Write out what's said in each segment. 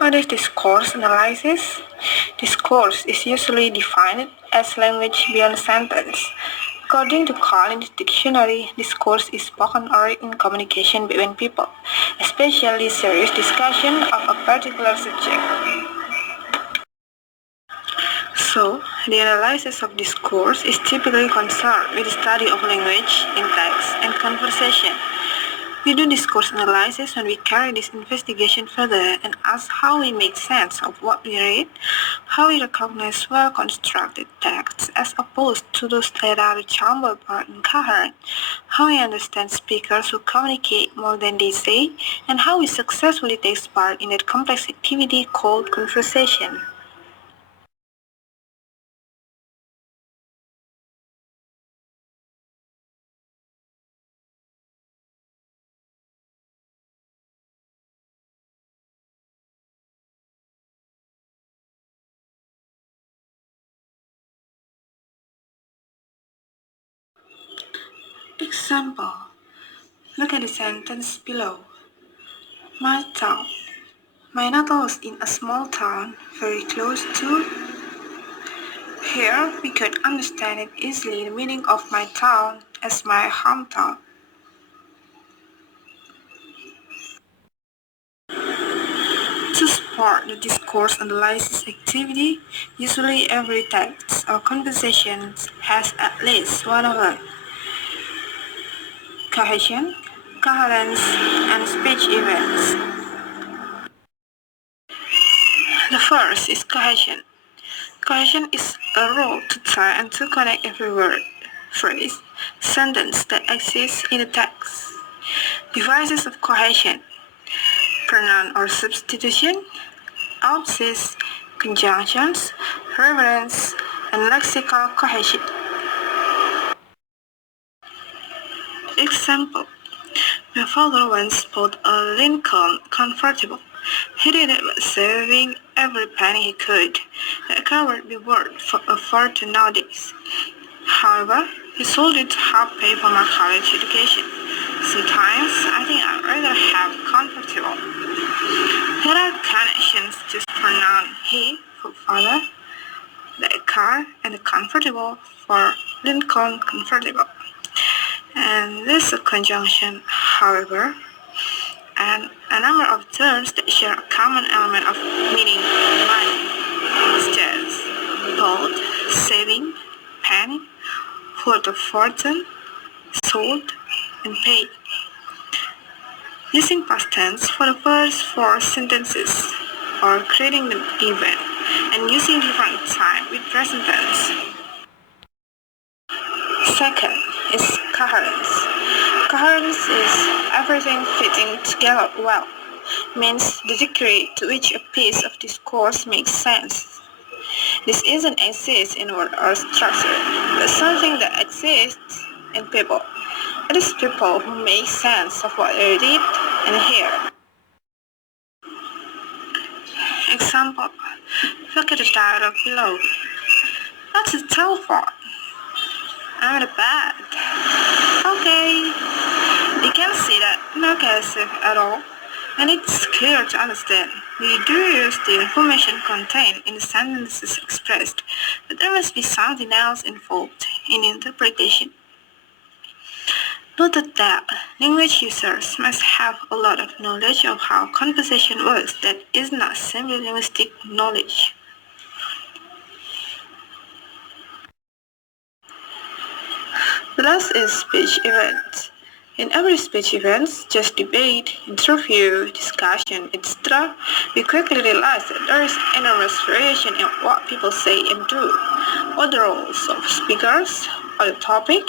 What is discourse analysis? Discourse is usually defined as language beyond sentence. According to Collins Dictionary, discourse is spoken or written communication between people, especially serious discussion of a particular subject. So, the analysis of discourse is typically concerned with the study of language in text and conversation. We do discourse analysis when we carry this investigation further and ask how we make sense of what we read, how we recognize well-constructed texts as opposed to those that are jumbled or incoherent, how we understand speakers who communicate more than they say, and how we successfully take part in that complex activity called conversation. Example. Look at the sentence below. My town. My natal was in a small town very close to. Here we could understand it easily the meaning of my town as my hometown. To support the discourse analysis activity, usually every text or conversation has at least one of them. Cohesion, coherence, and speech events. The first is cohesion. Cohesion is a role to tie and to connect every word, phrase, sentence that exists in a text. Devices of cohesion: pronoun or substitution, ellipses, conjunctions, reference, and lexical cohesion. Example. My father once bought a Lincoln convertible. He did it by saving every penny he could. That car would be worth a fortune nowadays. However, he sold it to help pay for my college education. Sometimes I think I'd rather have convertible. There are connections to pronoun he for father, the car, and the convertible for Lincoln convertible. And this is a conjunction, however, and a number of terms that share a common element of meaning money, such as bought, saving, penny, worth of fortune, sold, and paid. Using past tense for the first four sentences, or creating the event, and using different time with present tense. Second is coherence. Coherence is everything fitting together well, means the degree to which a piece of discourse makes sense. This isn't exist in word or structure, but something that exists in people. It is people who make sense of what they read and hear. Example. Look at the dialogue below. That's a telephone. I'm in a bed. Okay. You can see that no cursive at all, and it's clear to understand. We do use the information contained in the sentences expressed, but there must be something else involved in interpretation. Note that language users must have a lot of knowledge of how conversation works that is not simply linguistic knowledge. The last is speech events. In every speech event, just debate, interview, discussion, etc., we quickly realize that there is enormous variation in what people say and do, what the roles of speakers, or the topic,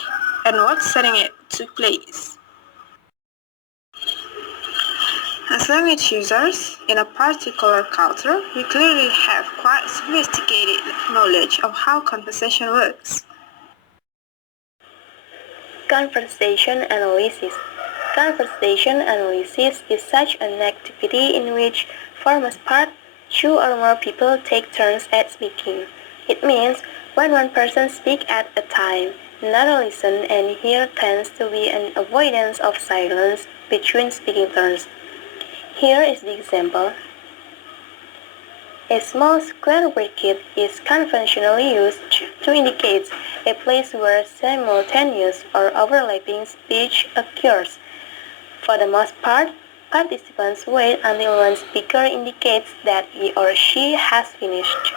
and what setting it took place. As language users in a particular culture, we clearly have quite sophisticated knowledge of how conversation works. Conversation analysis. Conversation analysis is such an activity in which, for most part, two or more people take turns at speaking. It means when one person speaks at a time, another listens, and here tends to be an avoidance of silence between speaking turns. Here is the example. A small square bracket is conventionally used to indicate a place where simultaneous or overlapping speech occurs. For the most part, participants wait until one speaker indicates that he or she has finished,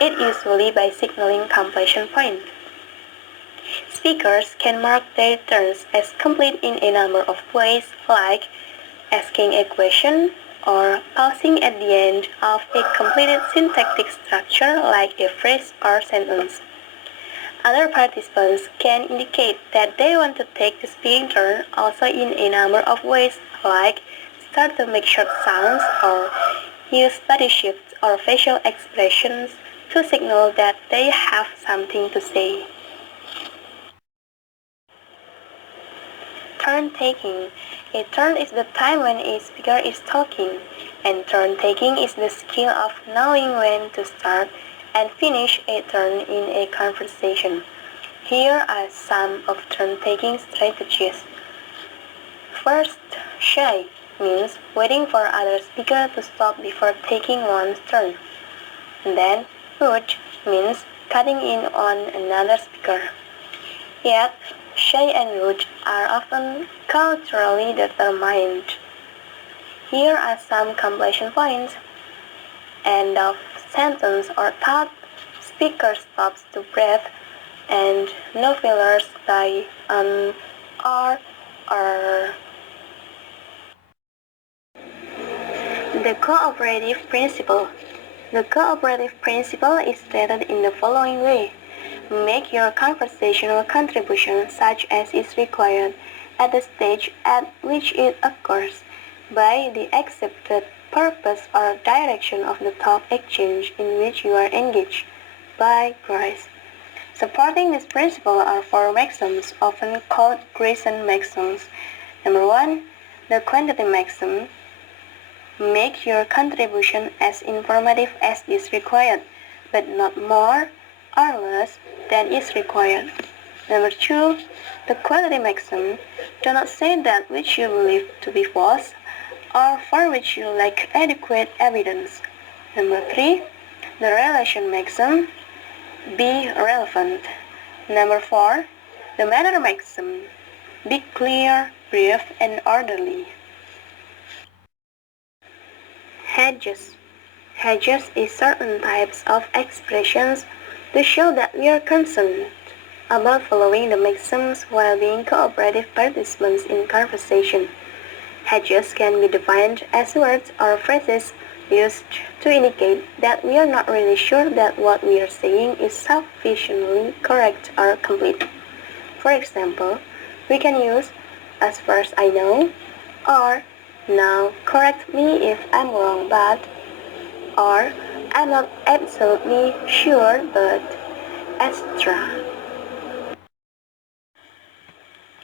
it usually by signaling completion point. Speakers can mark their turns as complete in a number of ways, like asking a question or pausing at the end of a completed syntactic structure like a phrase or sentence. Other participants can indicate that they want to take the speaking turn also in a number of ways, like start to make short sounds or use body shifts or facial expressions to signal that they have something to say. Turn taking. A turn is the time when a speaker is talking, and turn taking is the skill of knowing when to start and finish a turn in a conversation. Here are some of turn-taking strategies. First, shy means waiting for other speaker to stop before taking one's turn. And then, rude means cutting in on another speaker. Yet, shy and rude are often culturally determined. Here are some completion points. End of sentence or thought, speaker stops to breathe, and no fillers by or. The cooperative principle. The cooperative principle is stated in the following way. Make your conversational contribution such as is required at the stage at which it occurs by the accepted purpose or direction of the talk exchange in which you are engaged by Christ. Supporting this principle are four maxims, often called Christian maxims. Number 1, the quantity maxim. Make your contribution as informative as is required, but not more or less than is required. Number 2, the quality maxim. Do not say that which you believe to be false or for which you lack adequate evidence. Number 3, the relation maxim. Be relevant. Number 4, the manner maxim. Be clear, brief, and orderly. Hedges. Hedges is certain types of expressions to show that we are concerned about following the maxims while being cooperative participants in conversation. Hedges can be defined as words or phrases used to indicate that we are not really sure that what we are saying is sufficiently correct or complete. For example, we can use as far as I know, or now correct me if I'm wrong but, or I'm not absolutely sure but, etc.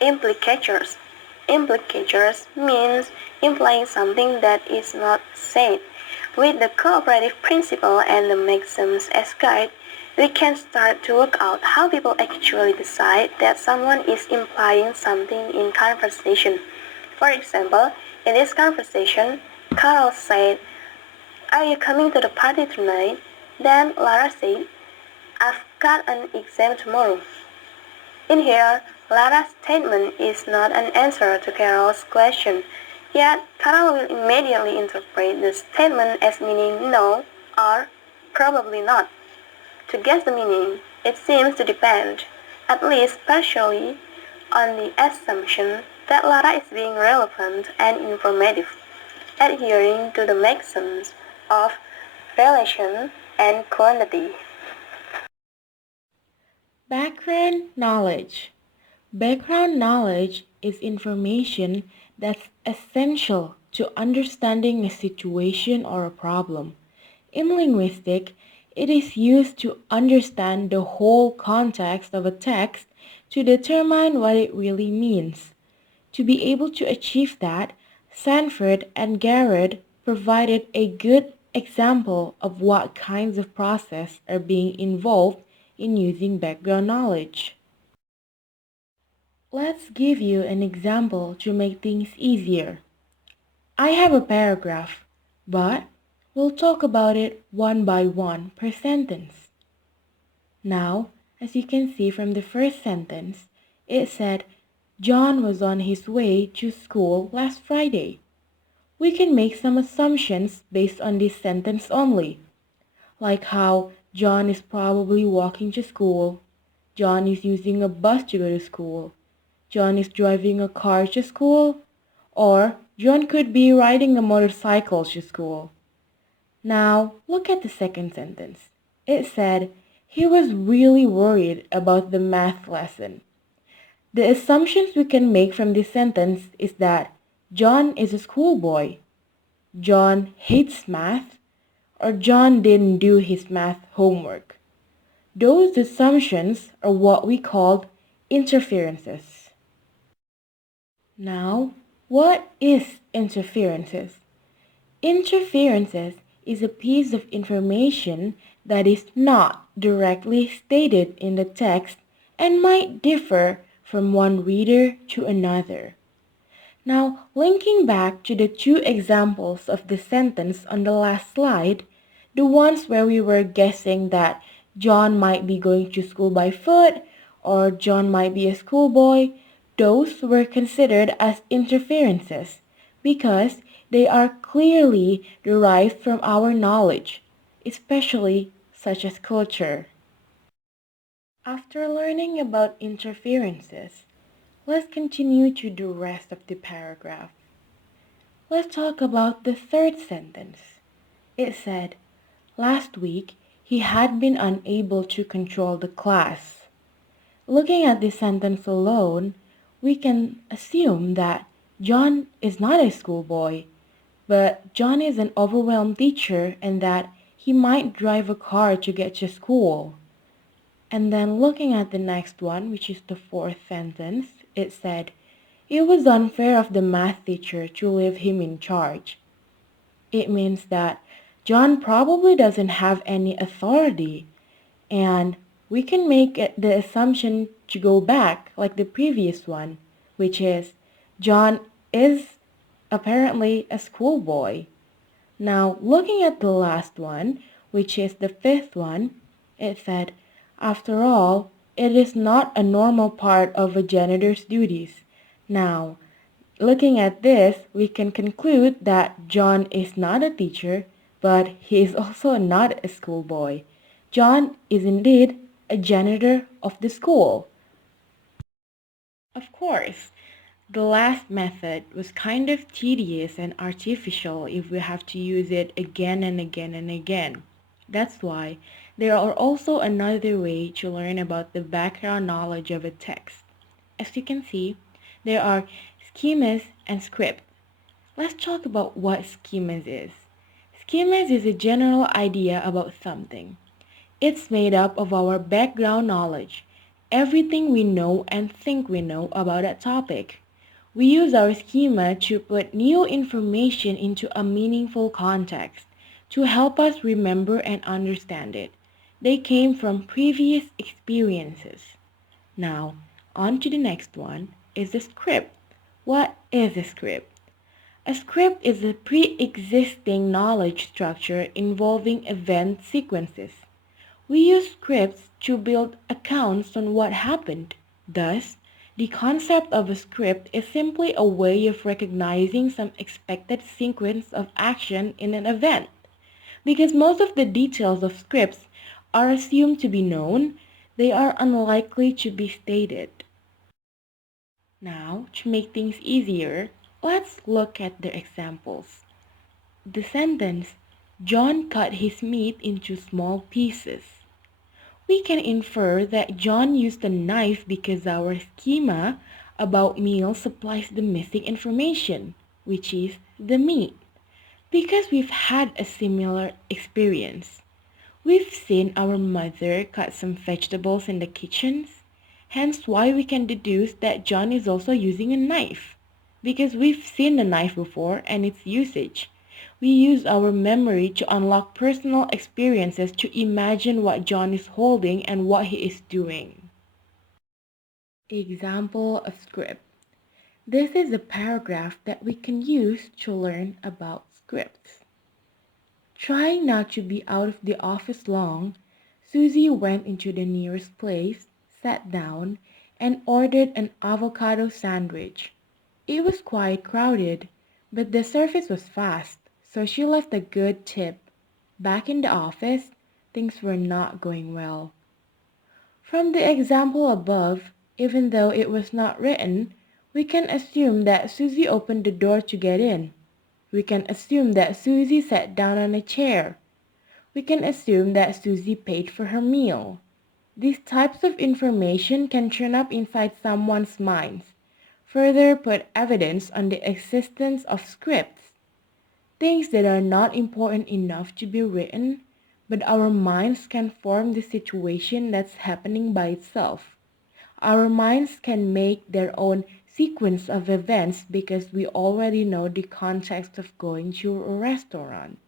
Implicatures. Implicatures means implying something that is not said. With the cooperative principle and the maxims as guide, we can start to work out how people actually decide that someone is implying something in conversation. For example, in this conversation, Carol said, "Are you coming to the party tonight?" Then Lara said, "I've got an exam tomorrow." In here, Lara's statement is not an answer to Carol's question, yet Carol will immediately interpret the statement as meaning no or probably not. To guess the meaning, it seems to depend, at least partially, on the assumption that Lara is being relevant and informative, adhering to the maxims of relation and quantity. Background knowledge. Background knowledge is information that's essential to understanding a situation or a problem. In linguistic, it is used to understand the whole context of a text to determine what it really means. To be able to achieve that, Sanford and Garrett provided a good example of what kinds of process are being involved in using background knowledge. Let's give you an example to make things easier. I have a paragraph, but We'll talk about it one by one per sentence. Now, as you can see from the first sentence, it said, John was on his way to school last Friday. We can make some assumptions based on this sentence only, like how John is probably walking to school, John is using a bus to go to school, John is driving a car to school, or John could be riding a motorcycle to school. Now, look at the second sentence. It said, he was really worried about the math lesson. The assumptions we can make from this sentence is that John is a schoolboy, John hates math, or John didn't do his math homework. Those assumptions are what we call interferences. Now, what is interferences? Interferences is a piece of information that is not directly stated in the text and might differ from one reader to another. Now, linking back to the two examples of the sentence on the last slide, the ones where we were guessing that John might be going to school by foot or John might be a schoolboy, those were considered as interferences because they are clearly derived from our knowledge, especially such as culture. After learning about interferences, let's continue to the rest of the paragraph. Let's talk about the third sentence. It said, last week he had been unable to control the class. Looking at this sentence alone, we can assume that John is not a schoolboy, but John is an overwhelmed teacher and that he might drive a car to get to school. And then looking at the next one, which is the fourth sentence, it said, it was unfair of the math teacher to leave him in charge. It means that John probably doesn't have any authority, and we can make the assumption to go back like the previous one, which is John is apparently a schoolboy. Now, looking at the last one, which is the fifth one, it said, after all, it is not a normal part of a janitor's duties. Now, looking at this, we can conclude that John is not a teacher, but he is also not a schoolboy. John is indeed a janitor of the school. Of course, the last method was kind of tedious and artificial if we have to use it again and again and again. That's why there are also another way to learn about the background knowledge of a text. As you can see, there are schemas and script. Let's talk about what schemas is. Schemas is a general idea about something. It's made up of our background knowledge, everything we know and think we know about a topic. We use our schema to put new information into a meaningful context to help us remember and understand it. They came from previous experiences. Now, on to the next one is the script. What is a script? A script is a pre-existing knowledge structure involving event sequences. We use scripts to build accounts on what happened. Thus, the concept of a script is simply a way of recognizing some expected sequence of action in an event. Because most of the details of scripts are assumed to be known, they are unlikely to be stated. Now, to make things easier, let's look at the examples. The sentence, John cut his meat into small pieces. We can infer that John used a knife because our schema about meal supplies the missing information, which is the meat. Because we've had a similar experience. We've seen our mother cut some vegetables in the kitchens, hence why we can deduce that John is also using a knife. Because we've seen the knife before and its usage. We use our memory to unlock personal experiences to imagine what John is holding and what he is doing. Example of script. This is a paragraph that we can use to learn about scripts. Trying not to be out of the office long, Susie went into the nearest place, sat down, and ordered an avocado sandwich. It was quite crowded, but the service was fast, so she left a good tip. Back in the office, things were not going well. From the example above, even though it was not written, we can assume that Susie opened the door to get in. We can assume that Susie sat down on a chair. We can assume that Susie paid for her meal. These types of information can turn up inside someone's minds, further put evidence on the existence of scripts, things that are not important enough to be written, but our minds can form the situation that's happening by itself. Our minds can make their own sequence of events because we already know the context of going to a restaurant.